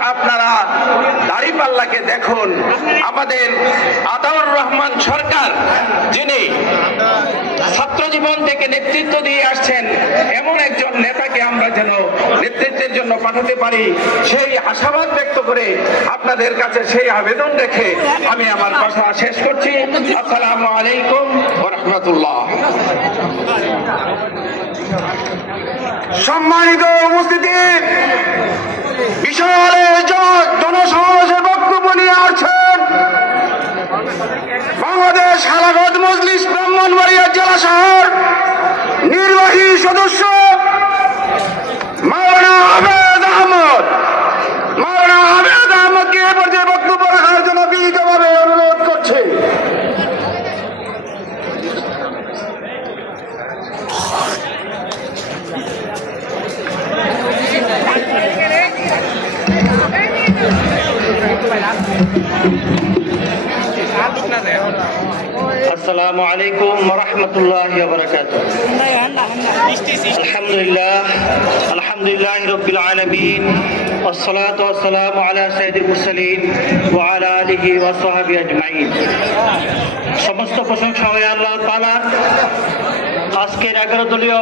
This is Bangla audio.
আপনারা দাঁড়িপাল্লাকে দেখুন, আমাদের আতাউর রহমান সরকার যিনি ছাত্র জীবন থেকে নেতৃত্ব দিয়ে আসছেন, এমন একজন নেতাকে আমরা যেন নেতৃত্বের জন্য পাঠাতে পারি, সেই আশাবাদ ব্যক্ত করে আপনাদের কাছে সেই আবেদন রেখে আমি আমার কথা শেষ করছি। আসসালামু আলাইকুম ওয়া রাহমাতুল্লাহ। সম্মানিত উপস্থিতি, বিশাল জনসমাবেশে বক্তব্য নিয়ে আসছেন বাংলাদেশ হালাকত মজলিস ব্রাহ্মণবাড়িয়া জেলা শহর নির্বাহী সদস্য মাওলানা আবেদ আহমদ। মাওলানা আবেদ আহমদকে এ পর্যায়ে বক্তব্য রাখার জন্য বিনীতভাবে অনুরোধ করছে। আসসালামু আলাইকুম ওয়া রাহমাতুল্লাহি ওয়া বারাকাতুহু। আলহামদুলিল্লাহি রাব্বিল আলামিন ওয়াস সালাতু ওয়াস সালামু আলা সাইয়্যিদিল মুরসালিন ওয়া আলা আলিহি ওয়া সাহবিহি আজমাইন। সমস্ত প্রশংসা হয় আল্লাহ তাআলার। আজকের 11 দলীয়